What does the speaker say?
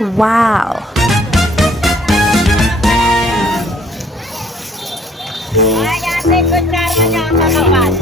Wow! Ay, ate, good niya ang kakapal.